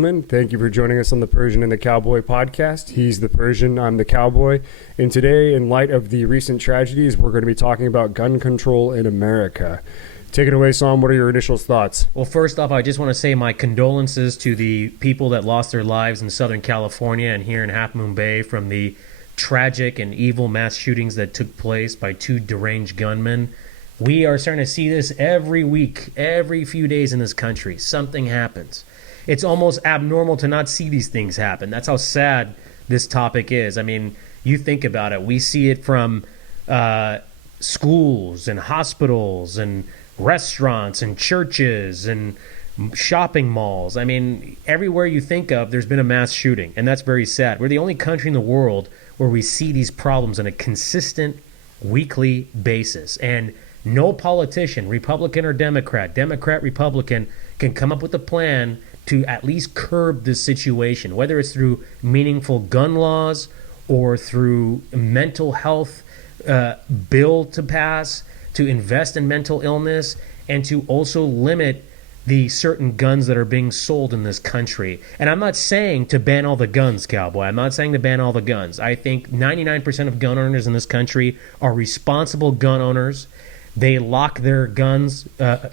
Thank you for joining us on the Persian and the Cowboy podcast. He's the Persian, I'm the Cowboy. And today, in light of the recent tragedies, we're going to be talking about gun control in America. Take it away, Sam. What are your initial thoughts? Well, first off, I just want to say my condolences to the people that lost their lives in Southern California and here in Half Moon Bay from the tragic and evil mass shootings that took place by two deranged gunmen. We are starting to see this every week, every few days in this country. Something happens. It's almost abnormal to not see these things happen. That's how sad this topic is. I mean, you think about it. We see it from schools and hospitals and restaurants and churches and shopping malls. I mean, everywhere you think of, there's been a mass shooting, and that's very sad. We're the only country in the world where we see these problems on a consistent weekly basis. And no politician, Republican or Democrat, Republican, can come up with a plan to at least curb this situation, whether it's through meaningful gun laws or through mental health bill to pass, to invest in mental illness, and to also limit the certain guns that are being sold in this country. And I'm not saying to ban all the guns, Cowboy. I'm not saying to ban all the guns. I think 99% of gun owners in this country are responsible gun owners. They lock their guns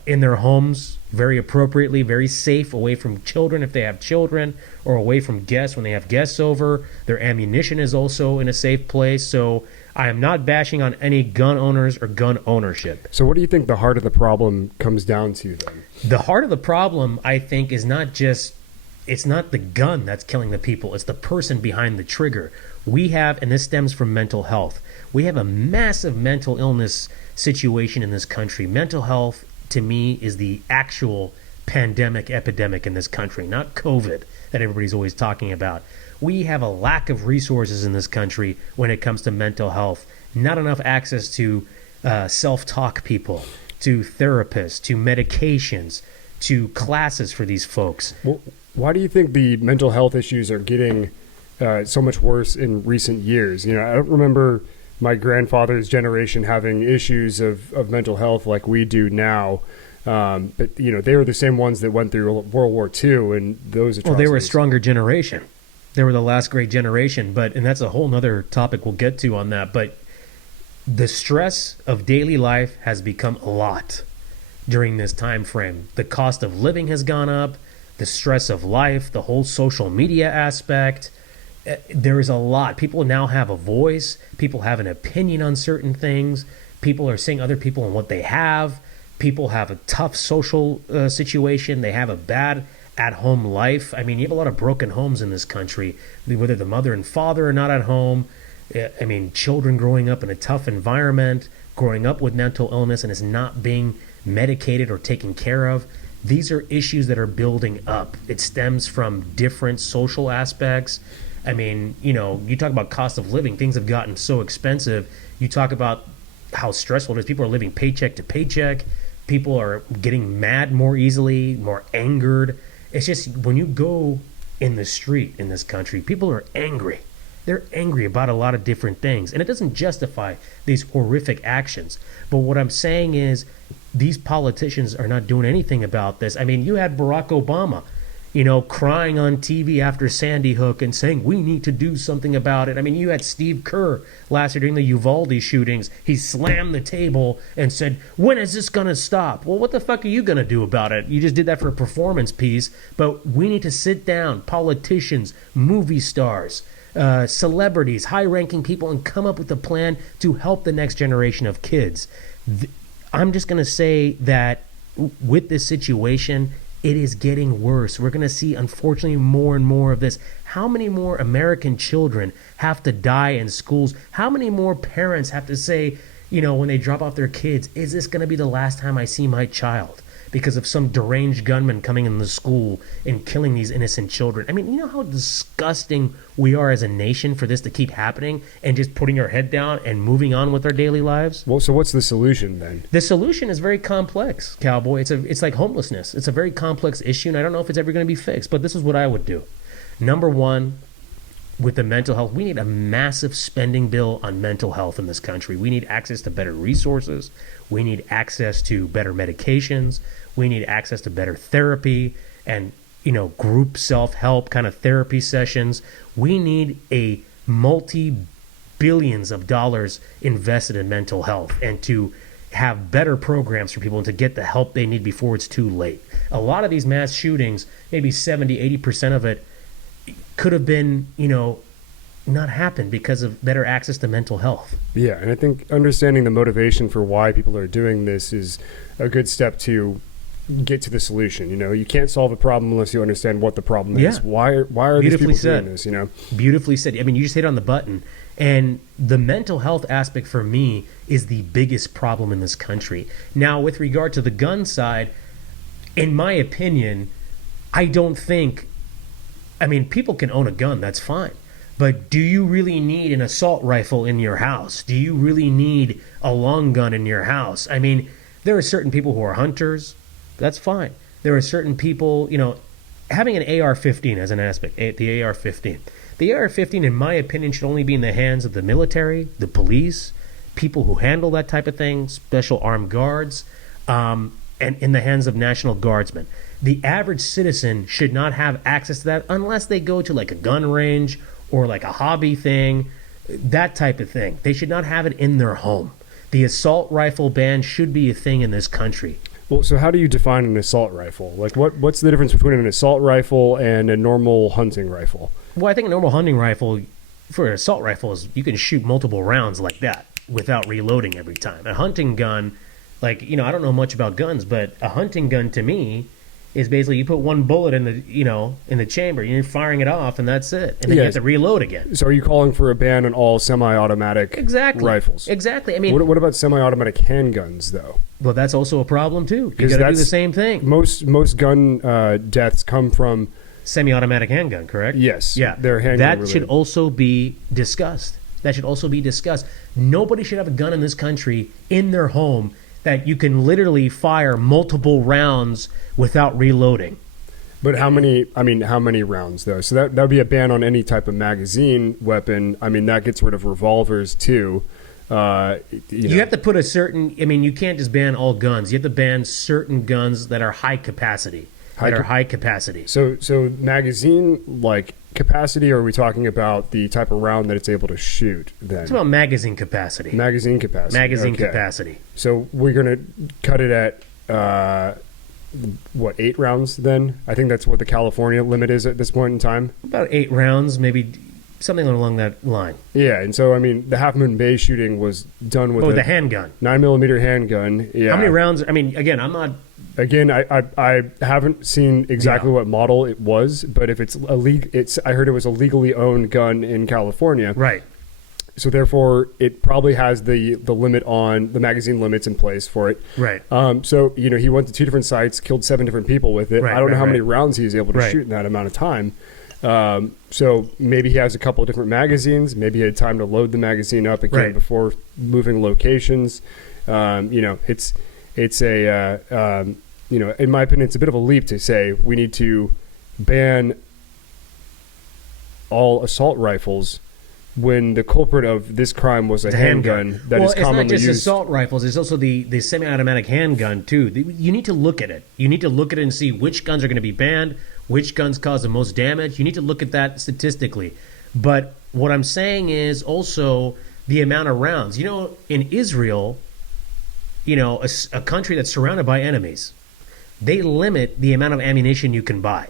in their homes very appropriately, very safe, away from children if they have children, or away from guests when they have guests over. Their ammunition is also in a safe place. So I am not bashing on any gun owners or gun ownership. So what do you think the heart of the problem comes down to then? The heart of the problem, I think, is it's not the gun that's killing the people. It's the person behind the trigger. We have, and this stems from mental health, we have a massive mental illness situation in this country. Mental health, to me, is the actual pandemic epidemic in this country, not COVID that everybody's always talking about. We have a lack of resources in this country when it comes to mental health. Not enough access to self-talk people, to therapists, to medications, to classes for these folks. Well, why do you think the mental health issues are getting so much worse in recent years? You know, I don't remember my grandfather's generation having issues of mental health like we do now. But, you know, they were the same ones that went through World War II and those atrocities. Well, they were a stronger generation. They were the last great generation. And that's a whole nother topic we'll get to on that. But the stress of daily life has become a lot during this time frame. The cost of living has gone up, the stress of life, the whole social media aspect. There is a lot. People now have a voice. People have an opinion on certain things. People are seeing other people and what they have. People have a tough social situation. They have a bad at-home life. I mean, you have a lot of broken homes in this country, whether the mother and father are not at home. I mean, children growing up in a tough environment, growing up with mental illness and is not being medicated or taken care of. These are issues that are building up. It stems from different social aspects. I mean, you know, you talk about cost of living. Things have gotten so expensive. You talk about how stressful it is. People are living paycheck to paycheck. People are getting mad more easily, more angered. It's just when you go in the street in this country, people are angry. They're angry about a lot of different things. And it doesn't justify these horrific actions. But what I'm saying is these politicians are not doing anything about this. I mean, you had Barack Obama, you know, crying on TV after Sandy Hook and saying we need to do something about it. I mean, you had Steve Kerr last year during the Uvalde shootings. He slammed the table and said, when is this going to stop? Well, what the fuck are you going to do about it? You just did that for a performance piece. But we need to sit down, politicians, movie stars, celebrities, high-ranking people, and come up with a plan to help the next generation of kids. I'm just going to say that with this situation, it is getting worse. We're going to see, unfortunately, more and more of this. How many more American children have to die in schools? How many more parents have to say, you know, when they drop off their kids, is this going to be the last time I see my child? Because of some deranged gunman coming in the school and killing these innocent children. I mean, you know how disgusting we are as a nation for this to keep happening and just putting our head down and moving on with our daily lives? Well, so what's the solution then? The solution is very complex, Cowboy. It's like homelessness. It's a very complex issue, and I don't know if it's ever going to be fixed, but this is what I would do. Number one, with the mental health, we need a massive spending bill on mental health in this country. We need access to better resources. We need access to better medications. We need access to better therapy. And, group self-help kind of therapy sessions. We need a multi-billions of dollars invested in mental health and to have better programs for people and to get the help they need before it's too late. A lot of these mass shootings, maybe 70-80% of it could have been, not happened because of better access to mental health. Yeah, and I think understanding the motivation for why people are doing this is a good step to get to the solution. You can't solve a problem unless you understand what the problem is. Why are these people doing this? Beautifully said. I mean, you just hit on the button. And the mental health aspect for me is the biggest problem in this country. Now, with regard to the gun side, in my opinion, I don't think, people can own a gun, that's fine. But do you really need an assault rifle in your house? Do you really need a long gun in your house? There are certain people who are hunters. That's fine. There are certain people, having an AR-15 as an aspect, the AR-15. The AR-15, in my opinion, should only be in the hands of the military, the police, people who handle that type of thing, special armed guards, and in the hands of National Guardsmen. The average citizen should not have access to that unless they go to like a gun range or like a hobby thing, that type of thing. They should not have it in their home. The assault rifle ban should be a thing in this country. Well, so how do you define an assault rifle? Like, what's the difference between an assault rifle and a normal hunting rifle? Well, I think a normal hunting rifle, for an assault rifle, is you can shoot multiple rounds like that without reloading every time. A hunting gun, I don't know much about guns, but a hunting gun to me is basically you put one bullet in the chamber, you're firing it off, and that's it. And then you have to reload again. So are you calling for a ban on all semi-automatic rifles? Exactly. What about semi-automatic handguns, though? Well, that's also a problem, too. You got to do the same thing. Most gun deaths come from semi-automatic handgun, correct? Yes. Yeah. They're handgun That related. should also be discussed. Nobody should have a gun in this country in their home that you can literally fire multiple rounds without reloading. But how many rounds, though? So that would be a ban on any type of magazine weapon. That gets rid of revolvers, too. You have to put a certain... you can't just ban all guns. You have to ban certain guns that are high capacity. High capacity. So magazine, capacity, or are we talking about the type of round that it's able to shoot, then? It's about magazine capacity. Magazine capacity. Capacity. So we're going to cut it at... 8 rounds then? I think that's what the California limit is at this point in time. About 8 rounds, maybe something along that line. Yeah, and so, the Half Moon Bay shooting was done with the handgun. 9mm handgun. Yeah. How many rounds? Again, I'm not... Again, I haven't seen exactly what model it was, but if it's I heard it was a legally owned gun in California. Right. So therefore, it probably has the limit on the magazine limits in place for it. Right. So he went to 2 different sites, killed 7 different people with it. Right, I don't know how right. many rounds he was able to shoot in that amount of time. So maybe he has a couple of different magazines. Maybe he had time to load the magazine up again before moving locations. It's a in my opinion, it's a bit of a leap to say we need to ban all assault rifles when the culprit of this crime was a handgun that is commonly used. It's not just assault rifles. It's also the semi-automatic handgun, too. You need to look at it. You need to look at it and see which guns are going to be banned, which guns cause the most damage. You need to look at that statistically. But what I'm saying is also the amount of rounds. In Israel, a country that's surrounded by enemies, they limit the amount of ammunition you can buy.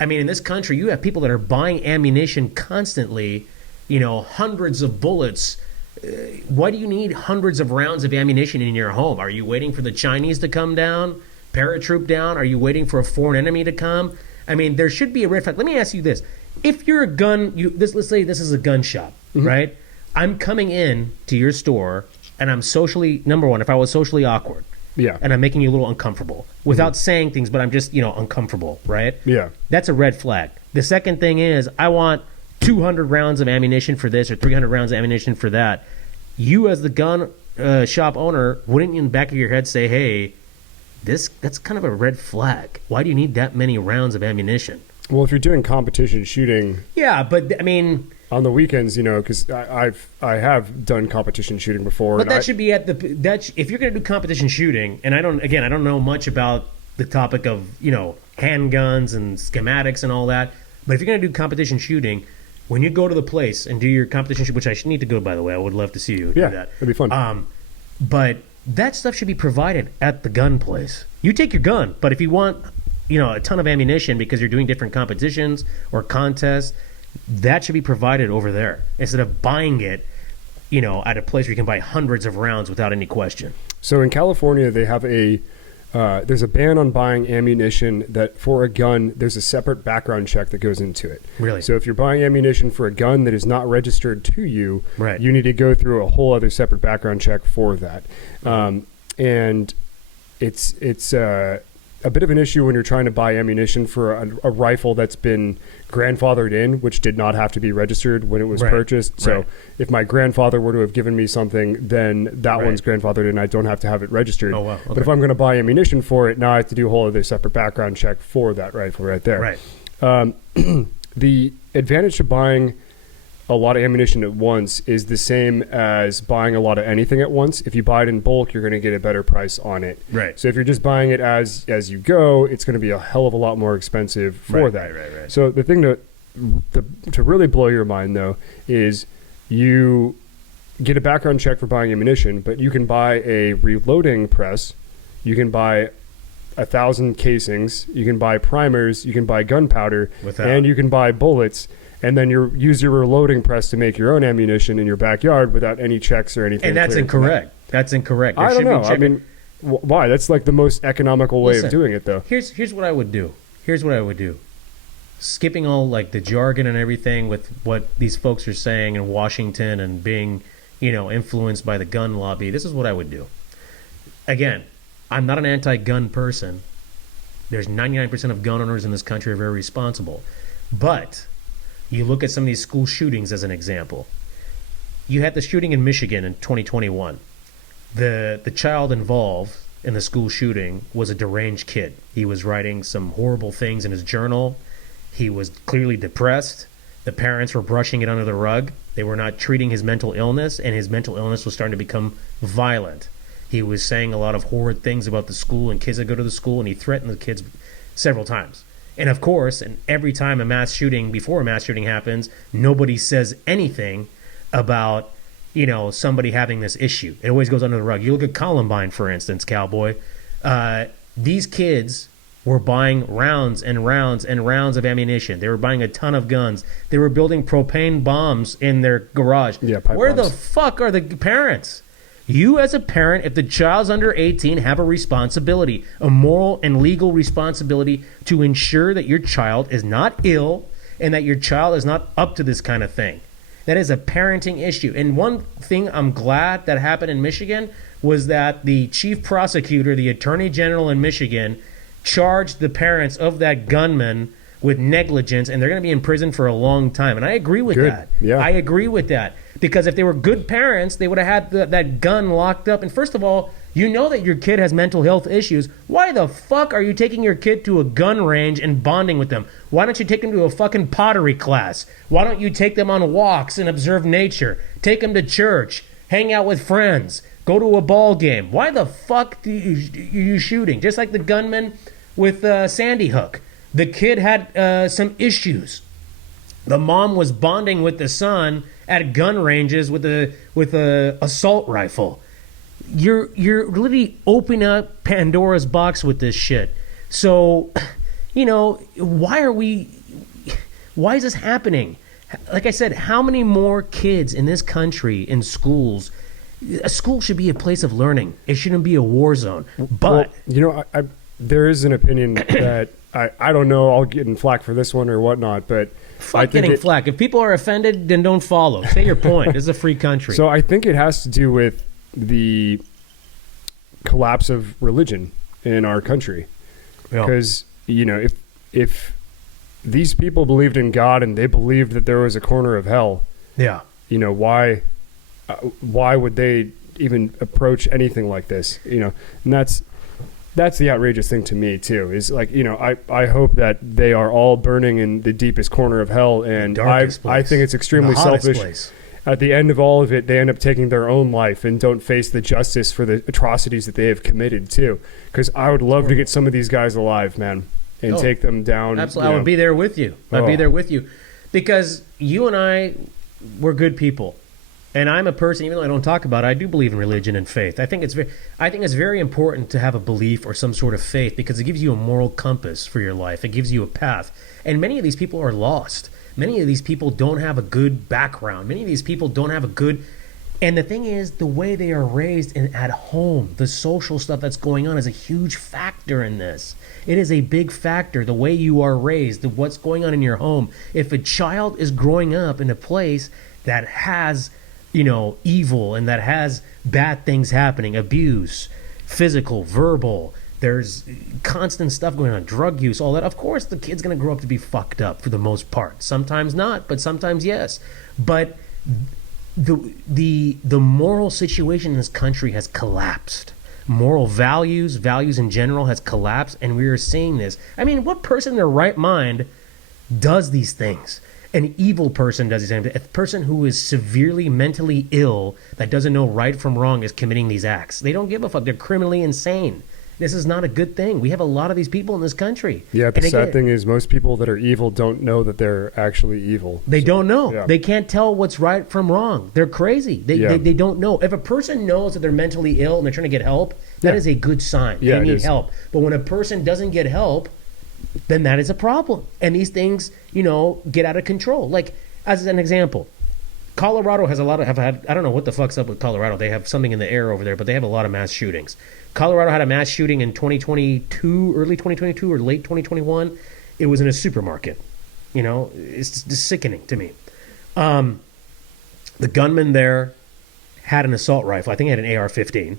In this country, you have people that are buying ammunition constantly, hundreds of bullets. Why do you need hundreds of rounds of ammunition in your home? Are you waiting for the Chinese to come down, paratroop down? Are you waiting for a foreign enemy to come? There should be a red flag. Let me ask you this. If you're a gun, let's say this is a gun shop, right? I'm coming in to your store, and I'm socially, number one, if I was socially awkward, and I'm making you a little uncomfortable without saying things, but I'm just, uncomfortable, right? Yeah. That's a red flag. The second thing is I want 200 rounds of ammunition for this or 300 rounds of ammunition for that. You as the gun shop owner, wouldn't you in the back of your head say, hey, that's kind of a red flag. Why do you need that many rounds of ammunition? Well, if you're doing competition shooting... Yeah, but on the weekends, because I have done competition shooting before. But that should be if you're going to do competition shooting, and I don't know much about the topic of, handguns and schematics and all that. But if you're going to do competition shooting, when you go to the place and do your competition shoot, which I need to go, by the way, I would love to see you do that. It'd be fun. But that stuff should be provided at the gun place. You take your gun, but if you want, a ton of ammunition because you're doing different competitions or contests, that should be provided over there instead of buying it, at a place where you can buy hundreds of rounds without any question. So in California, they have there's a ban on buying ammunition that for a gun, there's a separate background check that goes into it. Really? So if you're buying ammunition for a gun that is not registered to you, right, you need to go through a whole other separate background check for that. And it's a bit of an issue when you're trying to buy ammunition for a rifle that's been grandfathered in, which did not have to be registered when it was purchased. So if my grandfather were to have given me something, then that one's grandfathered in. I don't have to have it registered. Oh, wow. Okay. But if I'm going to buy ammunition for it, now I have to do a whole other separate background check for that rifle right there. Right. The advantage to buying a lot of ammunition at once is the same as buying a lot of anything at once. If you buy it in bulk, you're going to get a better price on it. Right. So if you're just buying it as you go, it's going to be a hell of a lot more expensive for that. Right. So the thing to really blow your mind, though, is you get a background check for buying ammunition, but you can buy a reloading press, you can buy 1,000 casings, you can buy primers, you can buy gunpowder, and you can buy bullets. And then use your reloading press to make your own ammunition in your backyard without any checks or anything. And that's incorrect. That's incorrect. I don't know. I mean, why? That's like the most economical way of doing it, though. Here's what I would do. Skipping all like the jargon and everything with what these folks are saying in Washington and being, influenced by the gun lobby. This is what I would do. Again, I'm not an anti-gun person. There's 99% of gun owners in this country are very responsible. But you look at some of these school shootings as an example. You had the shooting in Michigan in 2021. The child involved in the school shooting was a deranged kid. He was writing some horrible things in his journal. He was clearly depressed. The parents were brushing it under the rug. They were not treating his mental illness, and his mental illness was starting to become violent. He was saying a lot of horrid things about the school and kids that go to the school, and he threatened the kids several times. And of course, and every time before a mass shooting happens, nobody says anything about, somebody having this issue. It always goes under the rug. You look at Columbine, for instance, Cowboy. These kids were buying rounds and rounds and rounds of ammunition. They were buying a ton of guns. They were building propane bombs in their garage. Yeah, pipe Where bombs. the fuck are the parents? You as a parent, if the child's under 18, have a responsibility, a moral and legal responsibility to ensure that your child is not ill and that your child is not up to this kind of thing. That is a parenting issue. And one thing I'm glad that happened in Michigan was that the chief prosecutor, the attorney general in Michigan, charged the parents of that gunman with negligence, and they're going to be in prison for a long time. And I agree with that. Yeah. I agree with that. Because if they were good parents, they would have had that gun locked up. And first of all, you know that your kid has mental health issues. Why the fuck are you taking your kid to a gun range and bonding with them? Why don't you take them to a fucking pottery class? Why don't you take them on walks and observe nature? Take them to church, hang out with friends, go to a ball game. Why the fuck are you shooting? Just like the gunman with Sandy Hook. The kid had some issues. The mom was bonding with the son at gun ranges with a assault rifle. You're literally opening up Pandora's box with this shit. So, why is this happening? Like I said, how many more kids in this country in schools? A school should be a place of learning. It shouldn't be a war zone. But there is an opinion that I don't know. I'll get in flack for this one or whatnot, but fuck getting flack. If people are offended, then don't follow. Say your point. This is a free country. So I think it has to do with the collapse of religion in our country. Because if these people believed in God and they believed that there was a corner of hell, why would they even approach anything like this? And that's the outrageous thing to me too, is like, I hope that they are all burning in the deepest corner of hell, and I think it's extremely selfish. at the end of all of it, they end up taking their own life and don't face the justice for the atrocities that they have committed too. Because I would love to get some of these guys alive, man, and take them down. Absolutely. I would be there with you. I'd be there with you. Because you and I, we're good people. And I'm a person, even though I don't talk about it, I do believe in religion and faith. I think it's very important to have a belief or some sort of faith because it gives you a moral compass for your life. It gives you a path. And many of these people are lost. Many of these people don't have a good background. Many of these people don't have a good... And the thing is, the way they are raised and at home, the social stuff that's going on is a huge factor in this. It is a big factor, the way you are raised, what's going on in your home. If a child is growing up in a place that has, evil and that has bad things happening, abuse, physical, verbal, there's constant stuff going on, drug use, all that, of course the kid's going to grow up to be fucked up for the most part. Sometimes not, but sometimes yes. But the moral situation in this country has collapsed. Moral values in general has collapsed, and we are seeing this. I mean, what person in their right mind does these things? An evil person does these things. A person who is severely mentally ill that doesn't know right from wrong is committing these acts. They don't give a fuck. They're criminally insane. This is not a good thing. We have a lot of these people in this country. Yeah, the sad thing is most people that are evil don't know that they're actually evil. They don't know. Yeah. They can't tell what's right from wrong. They're crazy. They don't know. If a person knows that they're mentally ill and they're trying to get help, that is a good sign. They need help. But when a person doesn't get help, then that is a problem. And these things, get out of control. Like, as an example, Colorado has I don't know what the fuck's up with Colorado. They have something in the air over there, but they have a lot of mass shootings. Colorado had a mass shooting in 2022, early 2022 or late 2021. It was in a supermarket. It's just sickening to me. The gunman there had an assault rifle. I think he had an AR-15.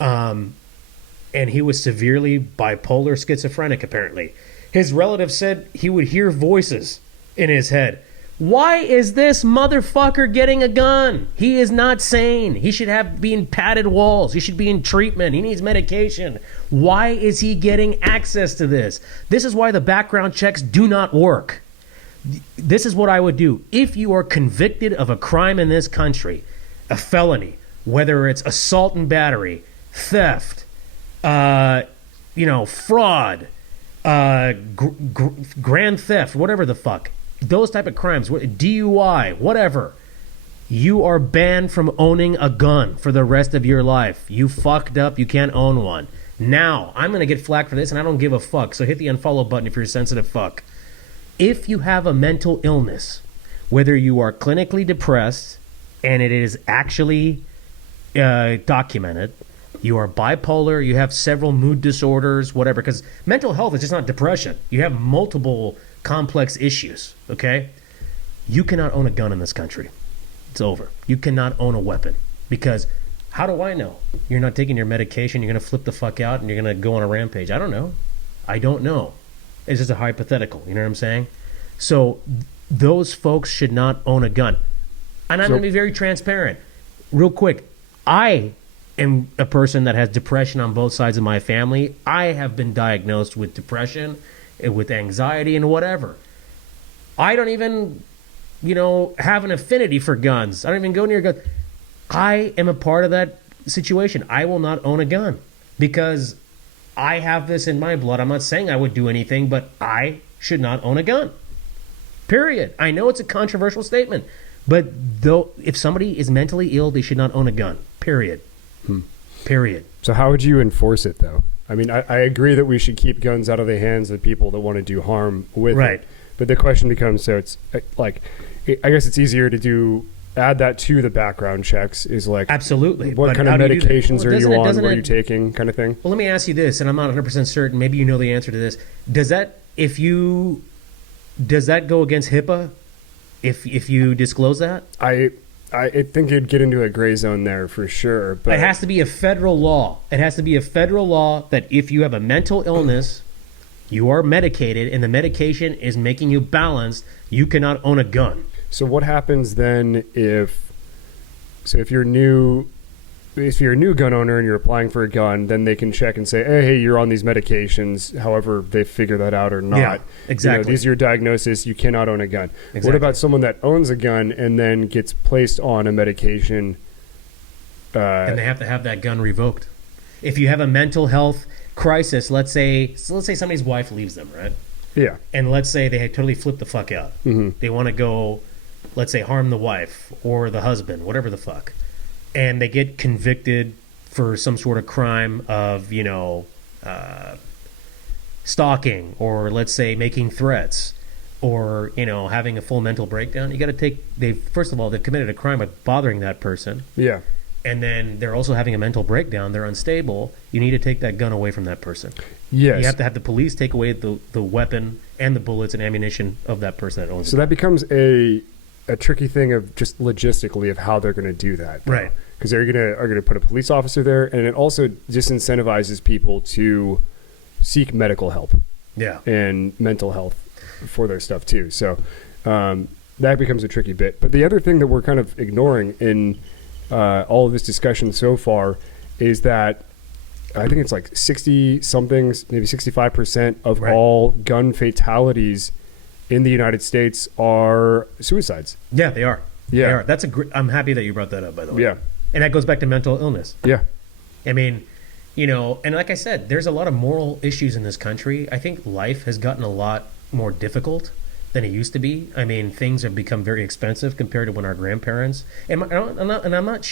And he was severely bipolar schizophrenic, apparently. His relatives said he would hear voices in his head. Why is this motherfucker getting a gun? He is not sane. He should be in padded walls. He should be in treatment. He needs medication. Why is he getting access to this? This is why the background checks do not work. This is what I would do. If you are convicted of a crime in this country, a felony, whether it's assault and battery, theft, fraud, grand theft, whatever the fuck, those type of crimes, DUI, whatever, you are banned from owning a gun for the rest of your life. You fucked up. You can't own one. Now, I'm going to get flack for this, and I don't give a fuck, so hit the unfollow button if you're a sensitive fuck. If you have a mental illness, whether you are clinically depressed, and it is actually documented, you are bipolar, you have several mood disorders, whatever, because mental health is just not depression. You have multiple complex issues, okay? You cannot own a gun in this country. It's over. You cannot own a weapon because how do I know? You're not taking your medication, you're going to flip the fuck out and you're going to go on a rampage. I don't know. It's just a hypothetical, you know what I'm saying? So those folks should not own a gun. And I'm going to be very transparent. Real quick, I am a person that has depression on both sides of my family. I have been diagnosed with depression, with anxiety and whatever. I don't even, have an affinity for guns. I don't even go near guns. I am a part of that situation. I will not own a gun because I have this in my blood. I'm not saying I would do anything, but I should not own a gun. Period. I know it's a controversial statement, but if somebody is mentally ill, they should not own a gun. Period. Period. So how would you enforce it, though? I mean, I agree that we should keep guns out of the hands of people that want to do harm with it. But the question becomes, so it's like, I guess it's easier to add that to the background checks is like, absolutely. What kind of medications are you on? What are you taking kind of thing? Well, let me ask you this, and I'm not 100% certain. Maybe you know the answer to this. Does that go against HIPAA if you disclose that? I think it'd get into a gray zone there for sure. But it has to be a federal law. It has to be a federal law that if you have a mental illness, you are medicated, and the medication is making you balanced, you cannot own a gun. So what happens then if you're new if you're a new gun owner and you're applying for a gun, then they can check and say, hey, you're on these medications, however they figure that out or not. Yeah, exactly. These are your diagnosis. You cannot own a gun. Exactly. What about someone that owns a gun and then gets placed on a medication? And they have to have that gun revoked. If you have a mental health crisis, let's say somebody's wife leaves them, right? Yeah. And let's say they had totally flipped the fuck out. Mm-hmm. They want to go, let's say, harm the wife or the husband, whatever the fuck. And they get convicted for some sort of crime of, stalking, or let's say making threats, or, having a full mental breakdown. You got to first of all, they've committed a crime by bothering that person. Yeah. And then they're also having a mental breakdown. They're unstable. You need to take that gun away from that person. Yes. You have to have the police take away the weapon and the bullets and ammunition of that person that owns it. So that becomes a tricky thing of just logistically of how they're going to do that. Right. Because they're going to put a police officer there, and it also disincentivizes people to seek medical help. Yeah. And mental health for their stuff too. So that becomes a tricky bit. But the other thing that we're kind of ignoring in all of this discussion so far is that I think it's like 60 somethings, maybe 65% of Right. all gun fatalities in the United States are suicides. Yeah, they are. Yeah. They are. That's I'm happy that you brought that up, by the way. Yeah. And that goes back to mental illness. Yeah. I mean, and like I said, there's a lot of moral issues in this country. I think life has gotten a lot more difficult than it used to be. I mean, things have become very expensive compared to when our grandparents, and I'm not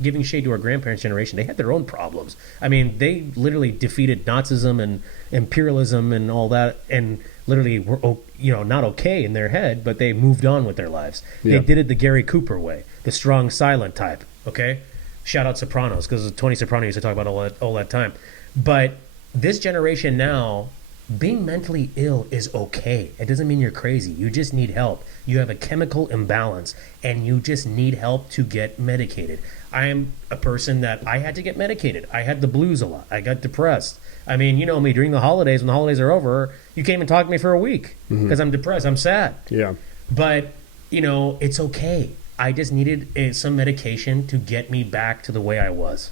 giving shade to our grandparents' generation. They had their own problems. I mean, they literally defeated Nazism and imperialism and all that, and literally were not okay in their head, but they moved on with their lives. Yeah. They did it the Gary Cooper way, the strong, silent type. Okay, shout out Sopranos, because Tony Soprano used to talk about all that time. But this generation now, being mentally ill is okay. It doesn't mean you're crazy. You just need help. You have a chemical imbalance, and you just need help to get medicated. I am a person that I had to get medicated. I had the blues a lot. I got depressed. I mean, you know me, during the holidays, when the holidays are over, you can't even talk to me for a week because I'm depressed. I'm sad. Yeah. But, it's okay. I just needed some medication to get me back to the way I was.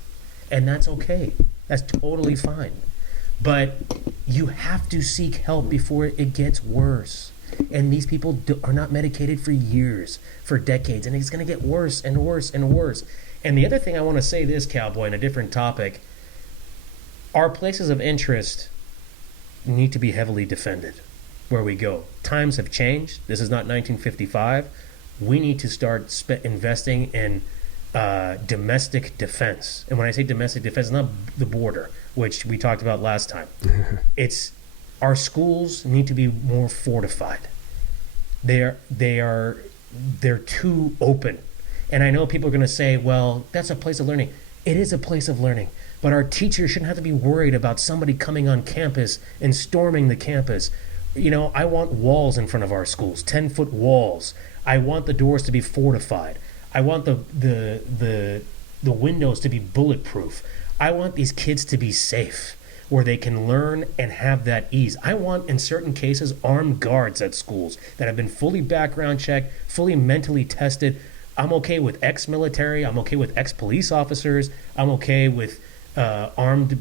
And that's okay. That's totally fine. But you have to seek help before it gets worse. And these people are not medicated for years, for decades, and it's going to get worse and worse and worse. And the other thing I want to say this, Cowboy, in a different topic, our places of interest need to be heavily defended where we go. Times have changed. This is not 1955. We need to start investing in domestic defense. And when I say domestic defense, it's not the border, which we talked about last time. It's our schools need to be more fortified. They're too open. And I know people are going to say, well, that's a place of learning. It is a place of learning. But our teachers shouldn't have to be worried about somebody coming on campus and storming the campus. I want walls in front of our schools, 10-foot walls. I want the doors to be fortified. I want the windows to be bulletproof. I want these kids to be safe, where they can learn and have that ease. I want, in certain cases, armed guards at schools that have been fully background checked, fully mentally tested. I'm okay with ex-military. I'm okay with ex-police officers. I'm okay with armed,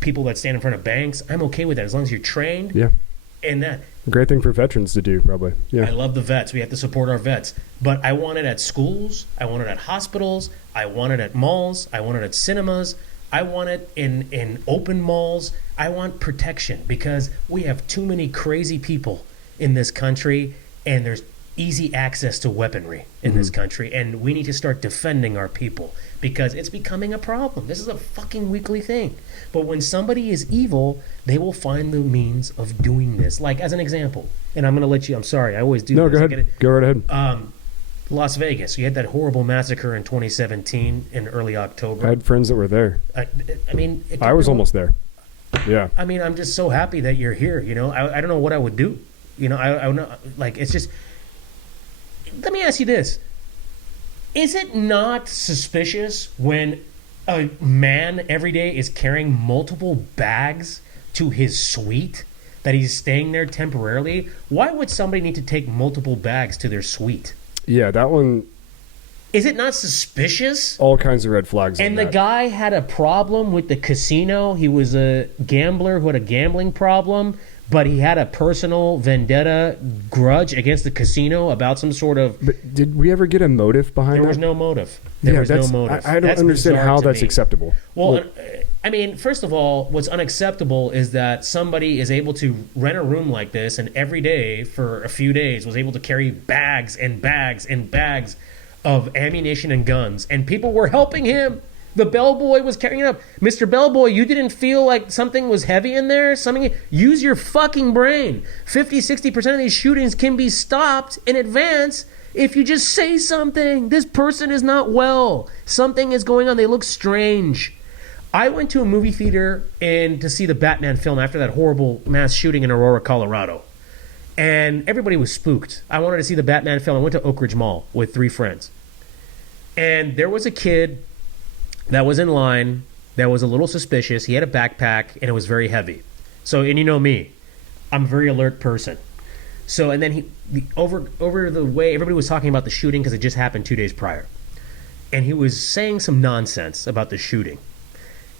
people that stand in front of banks. I'm okay with that as long as you're trained. Yeah. And that. A great thing for veterans to do, probably. Yeah. I love the vets. We have to support our vets. But I want it at schools. I want it at hospitals. I want it at malls. I want it at cinemas. I want it in open malls. I want protection because we have too many crazy people in this country, and there's easy access to weaponry in this country, and we need to start defending our people because it's becoming a problem. This is a fucking weekly thing. But when somebody is evil, they will find the means of doing this. Like, as an example, and I'm going to let you, I'm sorry, I always do No, this. go ahead. Go right ahead. Las Vegas, you had that horrible massacre in 2017 in early October. I had friends that were there. I mean, I was almost there. Yeah. I mean, I'm just so happy that you're here. I don't know what I would do. I know, like, it's just. Let me ask you this: is it not suspicious when a man every day is carrying multiple bags to his suite? That he's staying there temporarily? Why would somebody need to take multiple bags to their suite? Yeah, that one Is it not suspicious? All kinds of red flags. And on the that. guy had a problem with the casino. He was a gambler who had a gambling problem, but he had a personal vendetta grudge against the casino about some sort of... But did we ever get a motive behind There that? was no motive. There was no motive. I don't That's understand bizarre how to that's me. acceptable. Well, I mean, first of all, what's unacceptable is that somebody is able to rent a room like this and every day for a few days was able to carry bags and bags and bags of ammunition and guns, and people were helping him. The bellboy was carrying it up. Mr. Bellboy, you didn't feel like something was heavy in there? Use your fucking brain. 50-60% of these shootings can be stopped in advance if you just say something. This person is not well. Something is going on. They look strange. I went to a movie theater and to see the Batman film after that horrible mass shooting in Aurora, Colorado. And everybody was spooked. I wanted to see the Batman film. I went to Oak Ridge Mall with 3 friends. And there was a kid that was in line that was a little suspicious. He had a backpack and it was very heavy. So, and you know me, I'm a very alert person. So, and then over the way, everybody was talking about the shooting because it just happened 2 days prior. And he was saying some nonsense about the shooting.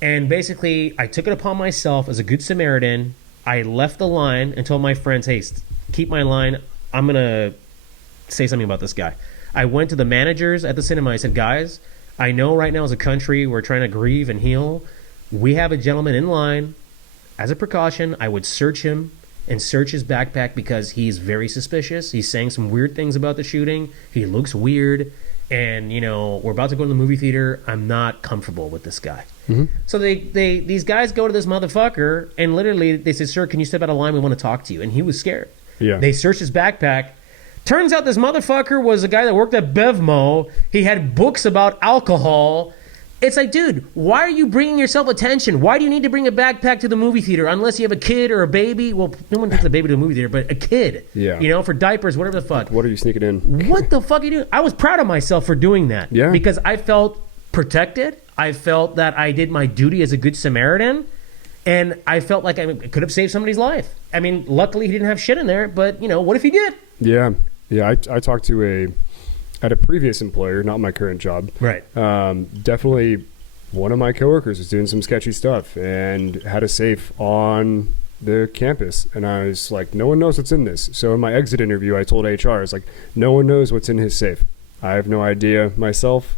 And basically, I took it upon myself as a good Samaritan. I left the line and told my friends, hey, keep my line. I'm going to say something about this guy. I went to the managers at the cinema. I said, guys, I know right now as a country we're trying to grieve and heal. We have a gentleman in line. As a precaution, I would search him and search his backpack because he's very suspicious. He's saying some weird things about the shooting. He looks weird. And, you know, we're about to go to the movie theater. I'm not comfortable with this guy. Mm-hmm. So these guys go to this motherfucker and literally they said, sir, can you step out of line? We want to talk to you. And he was scared. Yeah. They searched his backpack. Turns out this motherfucker was a guy that worked at Bevmo. He had books about alcohol. It's like, dude, why are you bringing yourself attention? Why do you need to bring a backpack to the movie theater unless you have a kid or a baby? Well, no one takes a baby to the movie theater, but a kid. Yeah. You know, for diapers, whatever the fuck. What are you sneaking in? What the fuck are you doing? I was proud of myself for doing that. Yeah. Because I felt protected. I felt that I did my duty as a good Samaritan. And I felt like I could have saved somebody's life. I mean, luckily he didn't have shit in there, but, you know, what if he did? Yeah. Yeah, I talked to at a previous employer, not my current job. Right. Definitely one of my coworkers was doing some sketchy stuff and had a safe on the campus. And I was like, no one knows what's in this. So in my exit interview, I told HR, I was like, no one knows what's in his safe. I have no idea myself.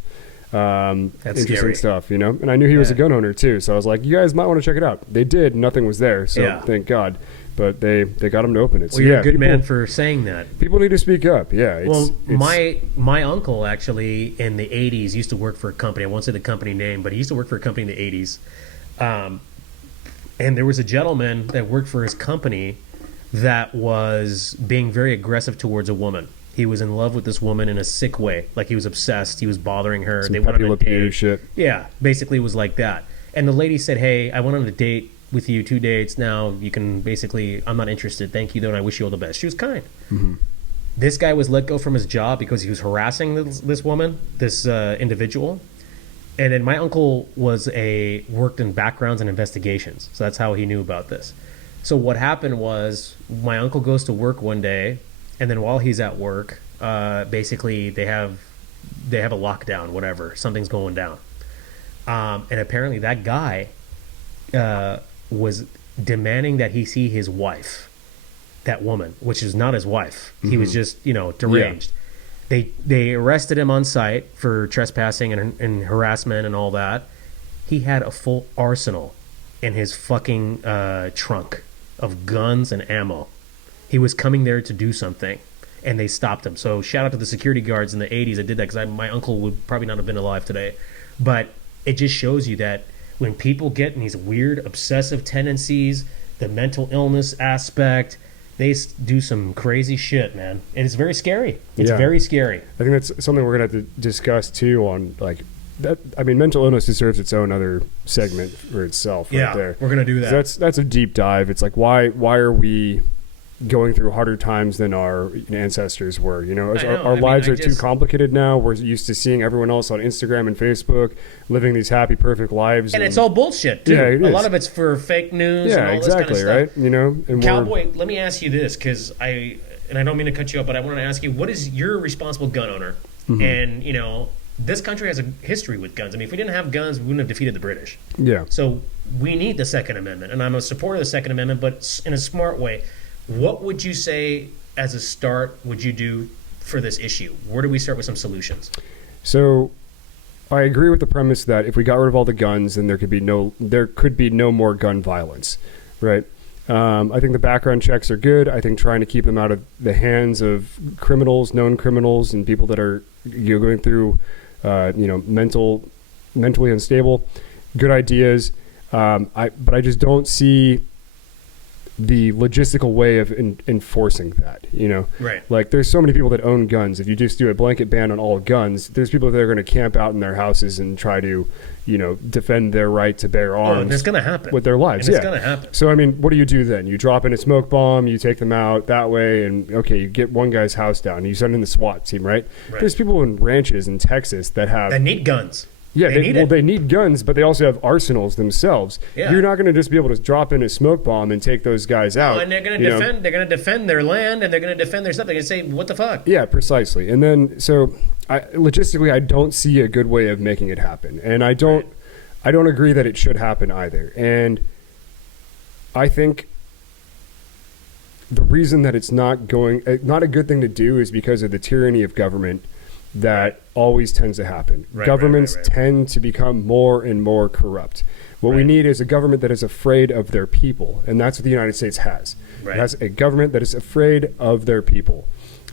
That's interesting scary. stuff, you know? And I knew he was a gun owner too. So I was like, you guys might want to check it out. They did. Nothing was there. So thank God. But they got him to open it. Well, you're a good man for saying that. People need to speak up. Yeah. My uncle actually in the 80s used to work for a company. I won't say the company name, but he used to work for a company in the 80s. And there was a gentleman that worked for his company that was being very aggressive towards a woman. He was in love with this woman in a sick way. Like he was obsessed. He was bothering her. Some they went on a pew date. shit. Yeah, basically it was like that. And the lady said, hey, I went on a date with you 2 dates. Now you can basically, I'm not interested. Thank you, though, and I wish you all the best. She was kind. Mm-hmm. This guy was let go from his job because he was harassing this woman, this individual. And then my uncle worked in backgrounds and investigations. So that's how he knew about this. So what happened was my uncle goes to work one day, and then while he's at work, basically they have a lockdown, whatever. Something's going down. And apparently that guy was demanding that he see his wife, that woman, which is not his wife. Mm-hmm. He was just, deranged. Yeah. They arrested him on site for trespassing and harassment and all that. He had a full arsenal in his fucking trunk of guns and ammo. He was coming there to do something, and they stopped him. So shout out to the security guards in the 80s that did that, because my uncle would probably not have been alive today. But it just shows you that when people get in these weird obsessive tendencies, the mental illness aspect, they do some crazy shit, man. And it's very scary. It's very scary. I think that's something we're going to have to discuss too on like that. I mean, mental illness deserves its own other segment for itself right there. We're going to do that. That's a deep dive. It's like, why are we going through harder times than our ancestors were? Our lives are too complicated now. We're used to seeing everyone else on Instagram and Facebook living these happy, perfect lives, and it's all bullshit too. Yeah, a lot of it's for fake news. Yeah, and all exactly, this kind of stuff. right? And Cowboy, let me ask you this, because I don't mean to cut you up, but I want to ask you, what is you're a responsible gun owner, mm-hmm. and this country has a history with guns. I mean, if we didn't have guns, we wouldn't have defeated the British. Yeah. So we need the Second Amendment, and I'm a supporter of the Second Amendment, but in a smart way. What would you say as a start would you do for this issue? Where do we start with some solutions? So I agree with the premise that if we got rid of all the guns, then there could be no more gun violence, right? I think the background checks are good. I think trying to keep them out of the hands of criminals, known criminals, and people that are going through, mentally unstable, good ideas. But I just don't see the logistical way of enforcing that, Right. Like there's so many people that own guns. If you just do a blanket ban on all guns, there's people that are going to camp out in their houses and try to, defend their right to bear arms. It's going to happen with their lives. And it's going to happen. So, I mean, what do you do then? You drop in a smoke bomb, you take them out that way, and okay, you get one guy's house down, you send in the SWAT team, right? There's people in ranches in Texas that need guns. Yeah, they need guns, but they also have arsenals themselves. Yeah. You're not going to just be able to drop in a smoke bomb and take those guys out. And they're going to defend. They're going to defend their land, and they're going to defend their stuff. They're going to say, "What the fuck?" Yeah, precisely. And then, so logistically, I don't see a good way of making it happen, and I don't agree that it should happen either. And I think the reason that it's not a good thing to do is because of the tyranny of government that always tends to happen. Governments tend to become more and more corrupt. What we need is a government that is afraid of their people, and that's what the United States has. It has a government that is afraid of their people.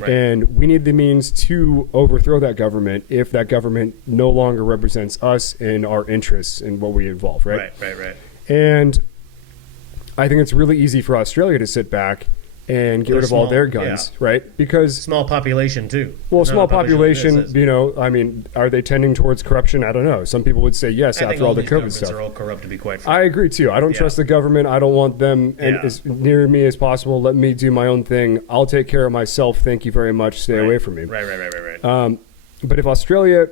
And we need the means to overthrow that government if that government no longer represents us and our interests in what we involve, right? Right. And I think it's really easy for Australia to sit back and get rid of all their guns, right? Because small population too. Well, small population, I mean, are they tending towards corruption? I don't know. Some people would say yes after all the COVID stuff. Are all corrupt, to be quite frank. I agree too. I don't trust the government. I don't want them as near me as possible. Let me do my own thing. I'll take care of myself. Thank you very much. Stay away from me. Right. But if Australia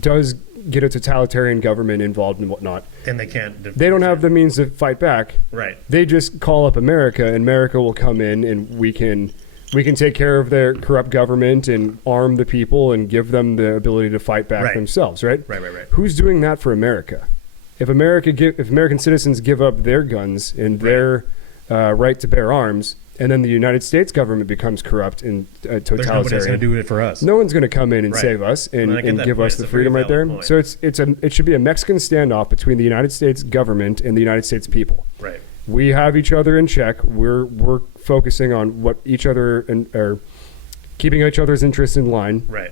does get a totalitarian government involved and whatnot, then they can't. They don't have the means to fight back. Right. They just call up America, and America will come in, and we can take care of their corrupt government and arm the people and give them the ability to fight back themselves. Right. Who's doing that for America? If American citizens give up their guns and their right to bear arms, and then the United States government becomes corrupt and totalitarian, nobody's going to do it for us. No one's going to come in and save us and give us the freedom right there. Point. So it should be a Mexican standoff between the United States government and the United States people. Right. We have each other in check. We're focusing on what each other are keeping each other's interests in line. Right.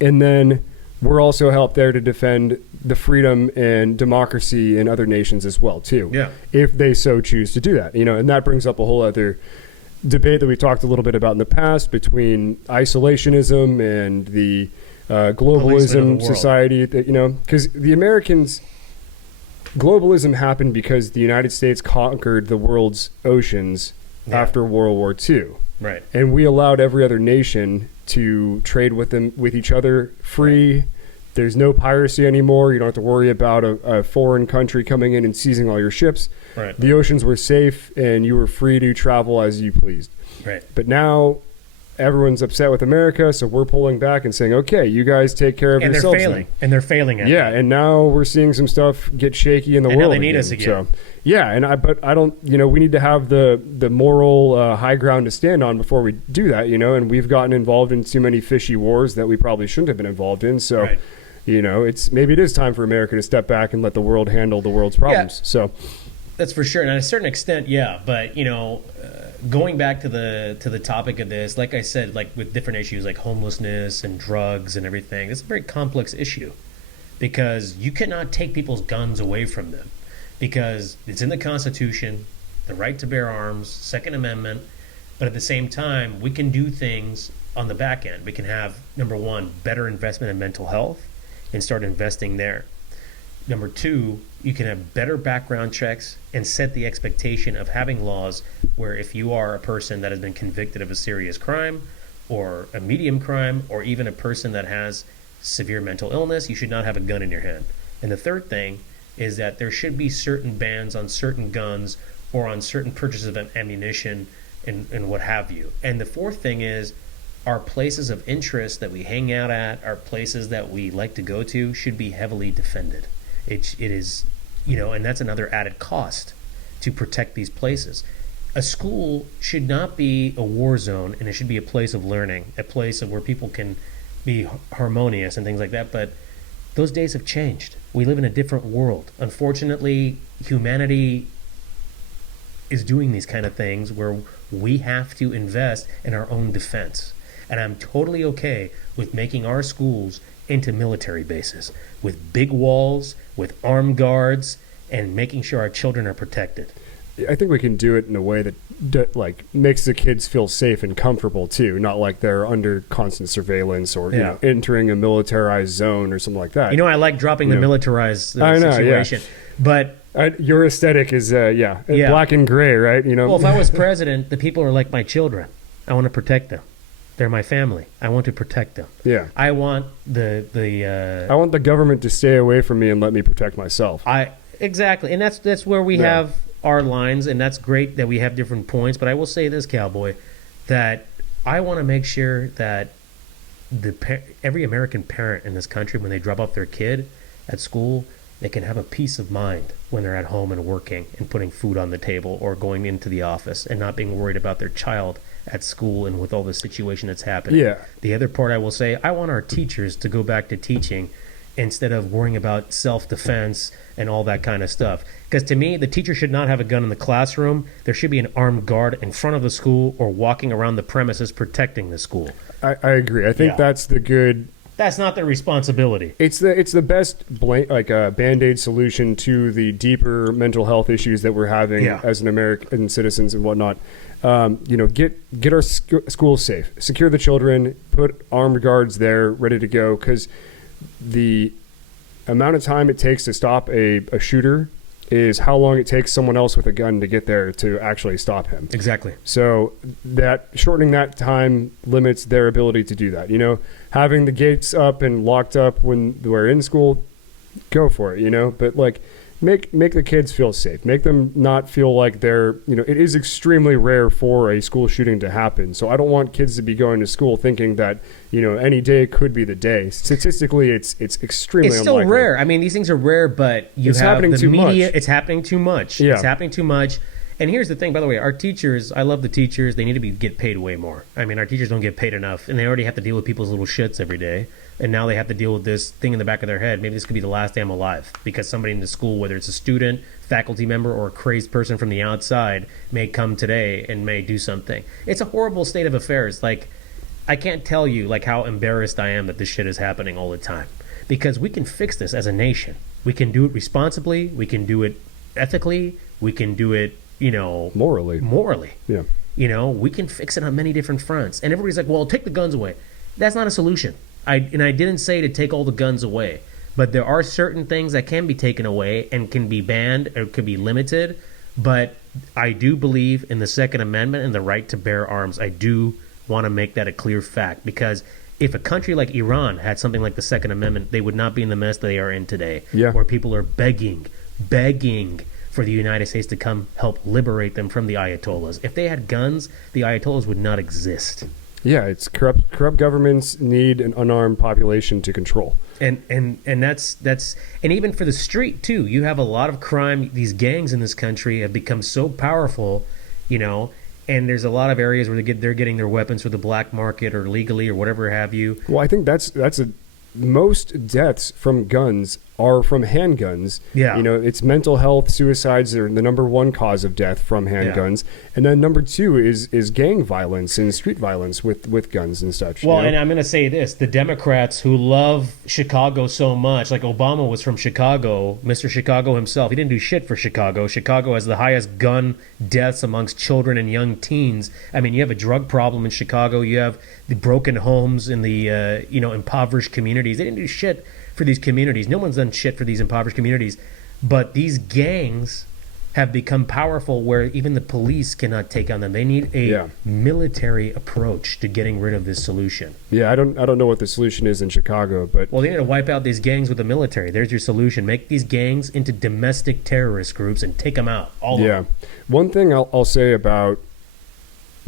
And then we're also helped there to defend the freedom and democracy in other nations as well too. Yeah. If they so choose to do that, and that brings up a whole other debate that we talked a little bit about in the past between isolationism and the globalism society that, because the Americans, globalism happened because the United States conquered the world's oceans after World War II. Right. And we allowed every other nation to trade with each other free. Right. There's no piracy anymore. You don't have to worry about a foreign country coming in and seizing all your ships. Right. The oceans were safe, and you were free to travel as you pleased. Right. But now everyone's upset with America, so we're pulling back and saying, okay, you guys take care of yourselves. And they're failing at it. Yeah, and now we're seeing some stuff get shaky in the world. Now they need us again. So, yeah, but I don't, we need to have the moral high ground to stand on before we do that, and we've gotten involved in too many fishy wars that we probably shouldn't have been involved in. So, maybe it is time for America to step back and let the world handle the world's problems. Yeah. So that's for sure. And at a certain extent, but going back to the topic of this, like I said, like with different issues like homelessness and drugs and everything, it's a very complex issue because you cannot take people's guns away from them because it's in the Constitution, the right to bear arms, Second Amendment, but at the same time, we can do things on the back end. We can have, number one, better investment in mental health and start investing there. Number two, you can have better background checks and set the expectation of having laws where if you are a person that has been convicted of a serious crime or a medium crime or even a person that has severe mental illness, you should not have a gun in your hand. And the third thing is that there should be certain bans on certain guns or on certain purchases of ammunition and what have you. And the fourth thing is our places of interest that we hang out at, our places that we like to go to, should be heavily defended. It is, and that's another added cost to protect these places. A school should not be a war zone, and it should be a place of learning, a place of where people can be harmonious and things like that. But those days have changed. We live in a different world. Unfortunately, humanity is doing these kind of things where we have to invest in our own defense. And I'm totally okay with making our schools into military bases with big walls, with armed guards, and making sure our children are protected. I think we can do it in a way that makes the kids feel safe and comfortable too, not like they're under constant surveillance or entering a militarized zone or something like that. I like dropping the militarized situation, but your aesthetic is black and gray, right? Well, if I was president, the people are like my children. I want to protect them. They're my family. I want to protect them. Yeah. I want I want the government to stay away from me and let me protect myself. Exactly, and that's where we have our lines, and that's great that we have different points. But I will say this, Cowboy, that I want to make sure that every American parent in this country, when they drop off their kid at school, they can have a peace of mind when they're at home and working and putting food on the table or going into the office and not being worried about their child at school and with all the situation that's happening. Yeah. The other part I will say, I want our teachers to go back to teaching instead of worrying about self-defense and all that kind of stuff. Because to me, the teacher should not have a gun in the classroom. There should be an armed guard in front of the school or walking around the premises protecting the school. I agree. I think that's the good... That's not their responsibility. It's the best Band-Aid solution to the deeper mental health issues that we're having as an American citizens and whatnot. Get our schools safe, secure the children, put armed guards there ready to go, because the amount of time it takes to stop a shooter is how long it takes someone else with a gun to get there to actually stop him. Exactly. So that shortening that time limits their ability to do that. Having the gates up and locked up when we're in school, go for it, but make the kids feel safe. Make them not feel like they're, it is extremely rare for a school shooting to happen. So I don't want kids to be going to school thinking that, any day could be the day. Statistically, it's extremely unlikely. It's still rare. I mean, these things are rare, but it's happening too much. It's happening too much. Yeah. It's happening too much. And here's the thing, by the way, our teachers, I love the teachers. They need to get paid way more. I mean, our teachers don't get paid enough, and they already have to deal with people's little shits every day. And now they have to deal with this thing in the back of their head. Maybe this could be the last day I'm alive, because somebody in the school, whether it's a student, faculty member, or a crazed person from the outside, may come today and may do something. It's a horrible state of affairs. I can't tell you how embarrassed I am that this shit is happening all the time, because we can fix this as a nation. We can do it responsibly. We can do it ethically. We can do it morally. Yeah. We can fix it on many different fronts. And everybody's like, well, take the guns away. That's not a solution. I didn't say to take all the guns away, but there are certain things that can be taken away and can be banned or could be limited. But I do believe in the Second Amendment and the right to bear arms. I do want to make that a clear fact, because if a country like Iran had something like the Second Amendment, they would not be in the mess they are in today, where people are begging for the United States to come help liberate them from the Ayatollahs. If they had guns, the Ayatollahs would not exist. Yeah, it's corrupt governments need an unarmed population to control. And that's and even for the street too. You have a lot of crime. These gangs in this country have become so powerful, and there's a lot of areas where they're getting their weapons through the black market or legally or whatever have you. Well, I think most deaths from guns are from handguns. Yeah. It's mental health, suicides are the number one cause of death from handguns. Yeah. And then number two is gang violence and street violence with guns and such. Well, and I'm going to say this. The Democrats who love Chicago so much, like Obama was from Chicago, Mr. Chicago himself, he didn't do shit for Chicago. Chicago has the highest gun deaths amongst children and young teens. I mean, you have a drug problem in Chicago. You have the broken homes in the impoverished communities. They didn't do shit for these communities. No one's done shit for these impoverished communities. But these gangs have become powerful where even the police cannot take on them. They need a military approach to getting rid of this solution. Yeah, I don't know what the solution is in Chicago, but well, they need to wipe out these gangs with the military. There's your solution. Make these gangs into domestic terrorist groups and take them out. All of them. One thing I'll say about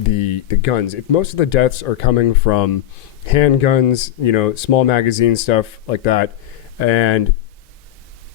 the guns. If most of the deaths are coming from handguns, small magazine stuff like that, and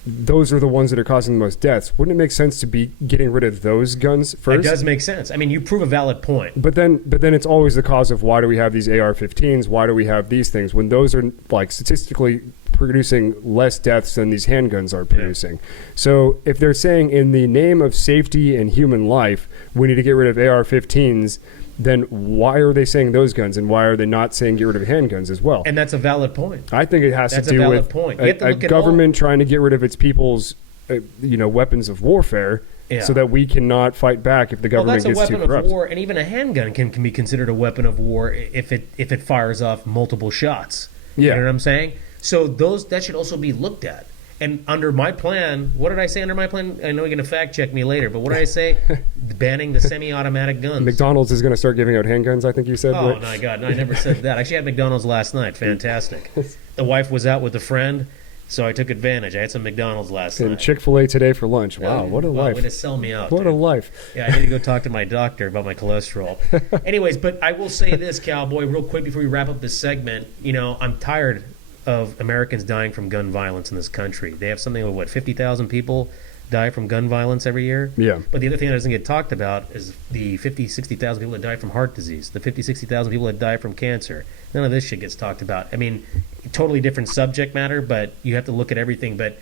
those are the ones that are causing the most deaths, wouldn't it make sense to be getting rid of those guns first? It does make sense. I mean, you prove a valid point. But then it's always the cause of why do we have these AR-15s? Why do we have these things when those are like statistically producing less deaths than these handguns are producing? Yeah. So if they're saying in the name of safety and human life, we need to get rid of AR-15s, then why are they saying those guns, and why are they not saying get rid of handguns as well? And that's a valid point. I think it has to do with a government trying to get rid of its people's, weapons of warfare, so that we cannot fight back if the government gets too corrupt. Well, that's a weapon of war, and even a handgun can be considered a weapon of war if it fires off multiple shots. Yeah. You know what I'm saying? So that should also be looked at. And under my plan, what did I say under my plan? I know you're going to fact check me later, but what did I say? Banning the semi-automatic guns. McDonald's is going to start giving out handguns, I think you said. Oh, my God. No, I never said that. I actually had McDonald's last night. Fantastic. The wife was out with a friend, so I took advantage. I had some McDonald's last night. And Chick-fil-A today for lunch. Wow, what a life. Way to sell me out. What a life. Yeah, I need to go talk to my doctor about my cholesterol. Anyways, but I will say this, Cowboy, real quick before we wrap up this segment. I'm tired of Americans dying from gun violence in this country. They have something like, 50,000 people die from gun violence every year? Yeah. But the other thing that doesn't get talked about is the 50, 60,000 people that die from heart disease, the 50, 60,000 people that die from cancer. None of this shit gets talked about. I mean, totally different subject matter, but you have to look at everything. But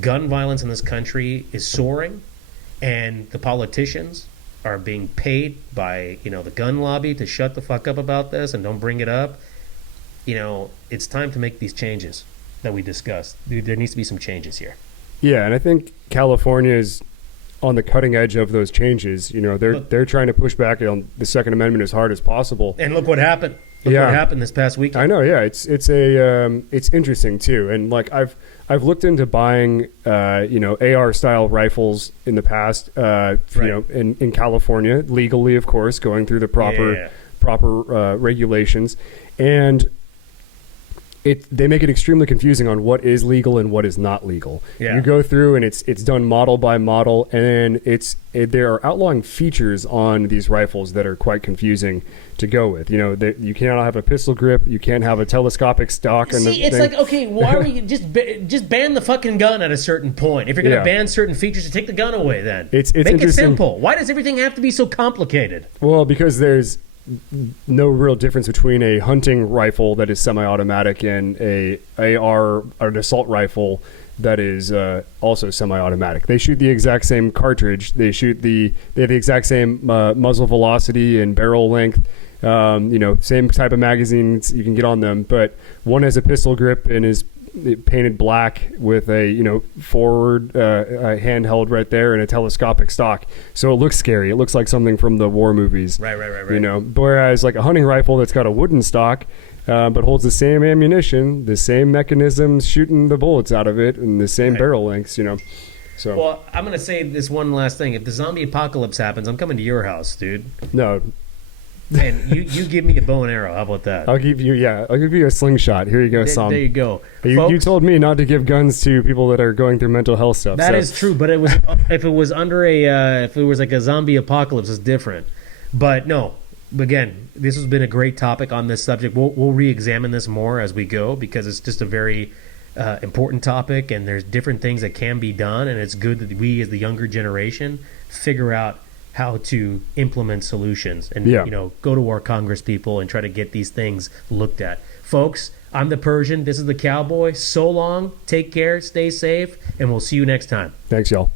gun violence in this country is soaring, and the politicians are being paid by, the gun lobby to shut the fuck up about this and don't bring it up. It's time to make these changes that we discussed. There needs to be some changes here. Yeah, and I think California is on the cutting edge of those changes. They're trying to push back on the Second Amendment as hard as possible. And look what happened. What happened this past weekend. I know. Yeah, it's interesting too. And like I've looked into buying AR style rifles in the past. In California legally, of course, going through the proper regulations, and they make it extremely confusing on what is legal and what is not legal. Yeah. You go through and it's done model by model, and there are outlawing features on these rifles that are quite confusing to go with. You cannot have a pistol grip, you can't have a telescopic stock. It's like, okay, why are we just ban the fucking gun at a certain point? If you're going to ban certain features, to take the gun away, then it's make it simple. Why does everything have to be so complicated? Well, because there's no real difference between a hunting rifle that is semi-automatic and an assault rifle that is also semi-automatic. They shoot the exact same cartridge. They have the exact same muzzle velocity and barrel length. Same type of magazines you can get on them, but one has a pistol grip and is painted black with a forward handheld right there and a telescopic stock, so it looks scary. It looks like something from the war movies. Right. Whereas like a hunting rifle that's got a wooden stock but holds the same ammunition, the same mechanisms shooting the bullets out of it, and the same barrel lengths. So well, I'm gonna say this one last thing. If the zombie apocalypse happens, I'm coming to your house, dude. No. And you give me a bow and arrow. How about that? I'll give you a slingshot. Here you go, Sam. There you go. You told me not to give guns to people that are going through mental health stuff. That is true, but it was if it was like a zombie apocalypse, it's different. But no, again, this has been a great topic on this subject. We'll re-examine this more as we go, because it's just a very important topic, and there's different things that can be done, and it's good that we, as the younger generation, figure out how to implement solutions and go to our Congress people and try to get these things looked at. Folks, I'm the Persian. This is the Cowboy. So long. Take care. Stay safe. And we'll see you next time. Thanks, y'all.